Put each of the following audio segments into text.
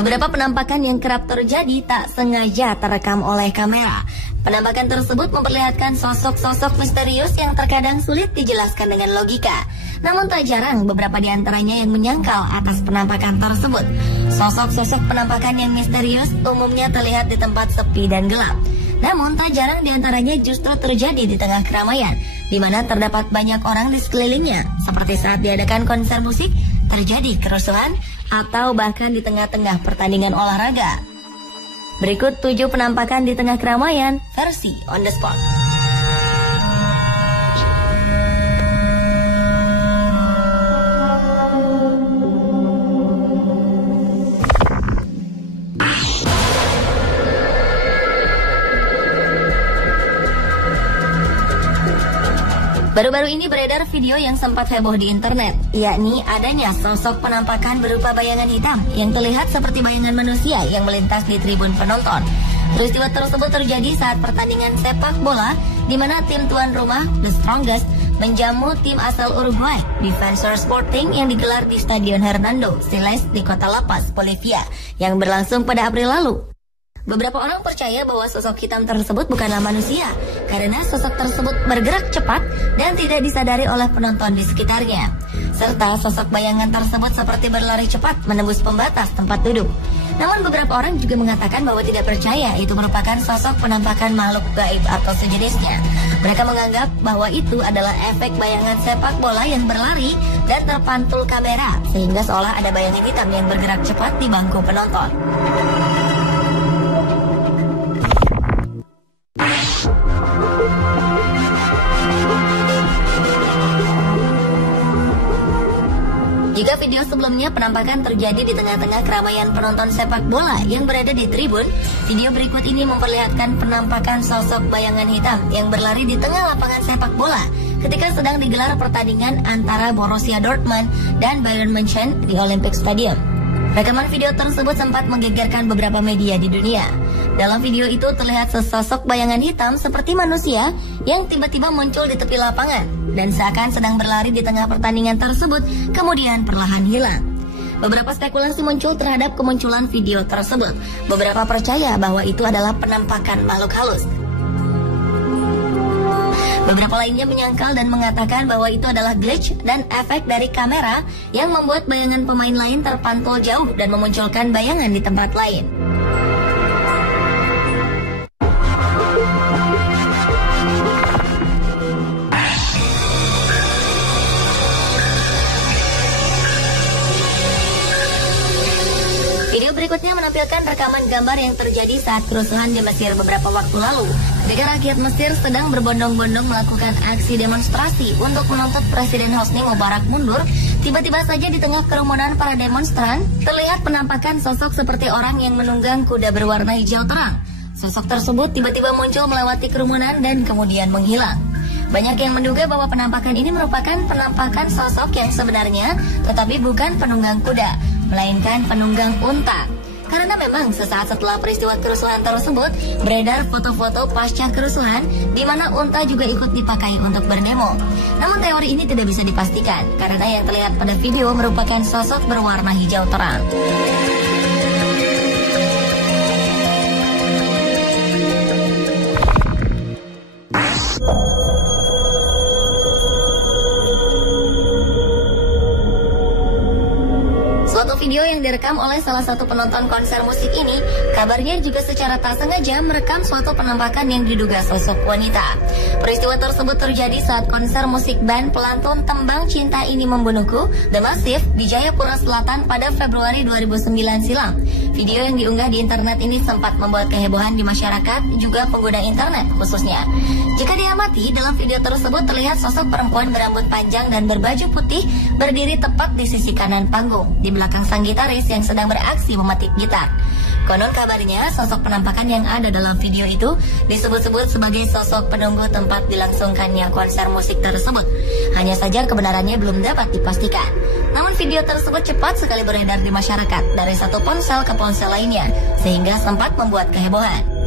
Beberapa penampakan yang kerap terjadi tak sengaja terekam oleh kamera. Penampakan tersebut memperlihatkan sosok-sosok misterius yang terkadang sulit dijelaskan dengan logika. Namun tak jarang beberapa di antaranya yang menyangkal atas penampakan tersebut. Sosok-sosok penampakan yang misterius umumnya terlihat di tempat sepi dan gelap. Namun tak jarang di antaranya justru terjadi di tengah keramaian, di mana terdapat banyak orang di sekelilingnya, seperti saat diadakan konser musik, terjadi kerusuhan, atau bahkan di tengah-tengah pertandingan olahraga. Berikut 7 penampakan di tengah keramaian versi on the spot. Baru-baru ini beredar video yang sempat heboh di internet, yakni adanya sosok penampakan berupa bayangan hitam yang terlihat seperti bayangan manusia yang melintas di tribun penonton. Peristiwa tersebut terjadi saat pertandingan sepak bola di mana tim tuan rumah, The Strongest, menjamu tim asal Uruguay, Defensor Sporting yang digelar di Stadion Hernando Siles di kota La Paz, Bolivia, yang berlangsung pada April lalu. Beberapa orang percaya bahwa sosok hitam tersebut bukanlah manusia karena sosok tersebut bergerak cepat dan tidak disadari oleh penonton di sekitarnya. Serta sosok bayangan tersebut seperti berlari cepat menembus pembatas tempat duduk. Namun beberapa orang juga mengatakan bahwa tidak percaya itu merupakan sosok penampakan makhluk gaib atau sejenisnya. Mereka menganggap bahwa itu adalah efek bayangan sepak bola yang berlari dan terpantul kamera sehingga seolah ada bayangan hitam yang bergerak cepat di bangku penonton. Jika video sebelumnya penampakan terjadi di tengah-tengah keramaian penonton sepak bola yang berada di tribun, video berikut ini memperlihatkan penampakan sosok bayangan hitam yang berlari di tengah lapangan sepak bola ketika sedang digelar pertandingan antara Borussia Dortmund dan Bayern München di Olympic Stadium. Rekaman video tersebut sempat menggegerkan beberapa media di dunia. Dalam video itu terlihat sesosok bayangan hitam seperti manusia yang tiba-tiba muncul di tepi lapangan dan seakan sedang berlari di tengah pertandingan tersebut, kemudian perlahan hilang. Beberapa spekulasi muncul terhadap kemunculan video tersebut. Beberapa percaya bahwa itu adalah penampakan makhluk halus. Beberapa lainnya menyangkal dan mengatakan bahwa itu adalah glitch dan efek dari kamera yang membuat bayangan pemain lain terpantul jauh dan memunculkan bayangan di tempat lain. Video berikutnya menampilkan rekaman gambar yang terjadi saat kerusuhan di Mesir beberapa waktu lalu. Ketika rakyat Mesir sedang berbondong-bondong melakukan aksi demonstrasi untuk menuntut Presiden Hosni Mubarak mundur, tiba-tiba saja di tengah kerumunan para demonstran, terlihat penampakan sosok seperti orang yang menunggang kuda berwarna hijau terang. Sosok tersebut tiba-tiba muncul melewati kerumunan dan kemudian menghilang. Banyak yang menduga bahwa penampakan ini merupakan penampakan sosok yang sebenarnya, tetapi bukan penunggang kuda, melainkan penunggang unta. Karena memang sesaat setelah peristiwa kerusuhan tersebut, beredar foto-foto pasca kerusuhan di mana unta juga ikut dipakai untuk berdemo. Namun teori ini tidak bisa dipastikan, karena yang terlihat pada video merupakan sosok berwarna hijau terang. Video yang direkam oleh salah satu penonton konser musik ini, kabarnya juga secara tak sengaja merekam suatu penampakan yang diduga sosok wanita. Peristiwa tersebut terjadi saat konser musik band pelantun Tembang Cinta Ini Membunuhku, The Massive, di Jayapura Selatan pada Februari 2009 silam. Video yang diunggah di internet ini sempat membuat kehebohan di masyarakat, juga pengguna internet khususnya. Jika diamati, dalam video tersebut terlihat sosok perempuan berambut panjang dan berbaju putih berdiri tepat di sisi kanan panggung, di belakang sang gitaris yang sedang beraksi memetik gitar. Konon kabarnya sosok penampakan yang ada dalam video itu disebut-sebut sebagai sosok penunggu tempat dilangsungkannya konser musik tersebut. Hanya saja kebenarannya belum dapat dipastikan. Namun video tersebut cepat sekali beredar di masyarakat dari satu ponsel ke ponsel lainnya, sehingga sempat membuat kehebohan.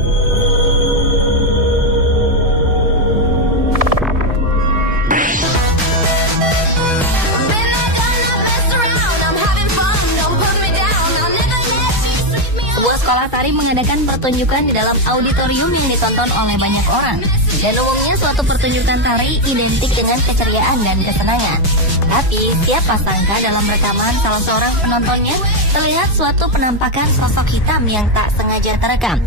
Sekolah tari mengadakan pertunjukan di dalam auditorium yang ditonton oleh banyak orang. Dan umumnya suatu pertunjukan tari identik dengan keceriaan dan kesenangan. Tapi siapa sangka dalam rekaman salah seorang penontonnya terlihat suatu penampakan sosok hitam yang tak sengaja terekam.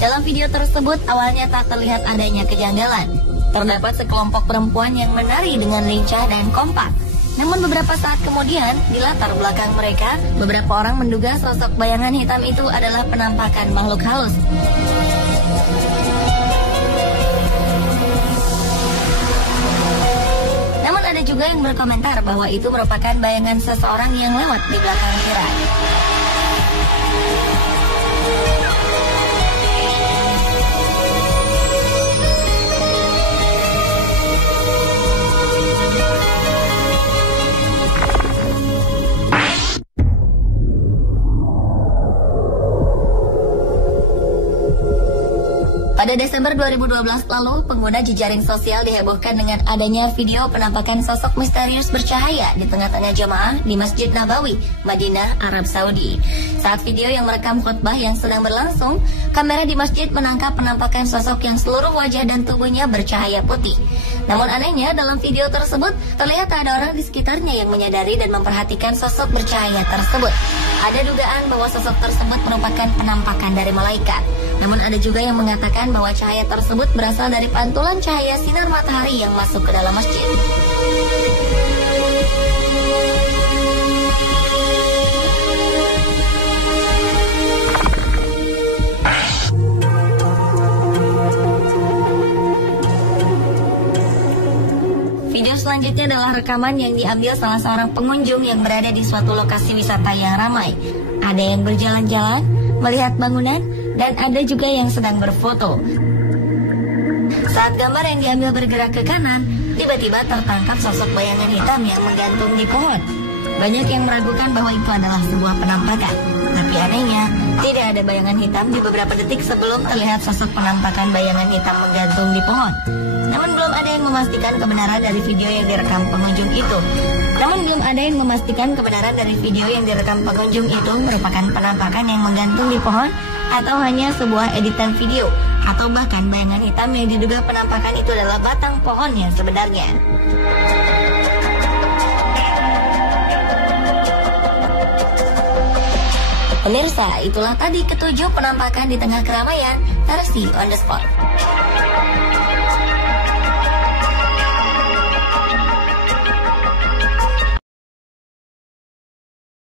Dalam video tersebut awalnya tak terlihat adanya kejanggalan. Terdapat sekelompok perempuan yang menari dengan lincah dan kompak. Namun beberapa saat kemudian, di latar belakang mereka, beberapa orang menduga sosok bayangan hitam itu adalah penampakan makhluk halus. Namun ada juga yang berkomentar bahwa itu merupakan bayangan seseorang yang lewat di belakang tirai. Pada Desember 2012 lalu, pengguna jejaring sosial dihebohkan dengan adanya video penampakan sosok misterius bercahaya di tengah-tengah jamaah di Masjid Nabawi, Madinah, Arab Saudi. Saat video yang merekam khutbah yang sedang berlangsung, kamera di masjid menangkap penampakan sosok yang seluruh wajah dan tubuhnya bercahaya putih. Namun anehnya, dalam video tersebut terlihat ada orang di sekitarnya yang menyadari dan memperhatikan sosok bercahaya tersebut. Ada dugaan bahwa sosok tersebut merupakan penampakan dari malaikat. Namun ada juga yang mengatakan bahwa cahaya tersebut berasal dari pantulan cahaya sinar matahari yang masuk ke dalam masjid. Video selanjutnya adalah rekaman yang diambil salah seorang pengunjung yang berada di suatu lokasi wisata yang ramai. Ada yang berjalan-jalan, melihat bangunan, dan ada juga yang sedang berfoto. Saat gambar yang diambil bergerak ke kanan, tiba-tiba tertangkap sosok bayangan hitam yang menggantung di pohon. Banyak yang meragukan bahwa itu adalah sebuah penampakan. Tapi anehnya, tidak ada bayangan hitam di beberapa detik sebelum terlihat sosok penampakan bayangan hitam menggantung di pohon. Namun belum ada yang memastikan kebenaran dari video yang direkam pengunjung itu. Merupakan penampakan yang menggantung di pohon atau hanya sebuah editan video, atau bahkan bayangan hitam yang diduga penampakan itu adalah batang pohon yang sebenarnya. Pemirsa, itulah tadi ketujuh penampakan di tengah keramaian versi on the spot.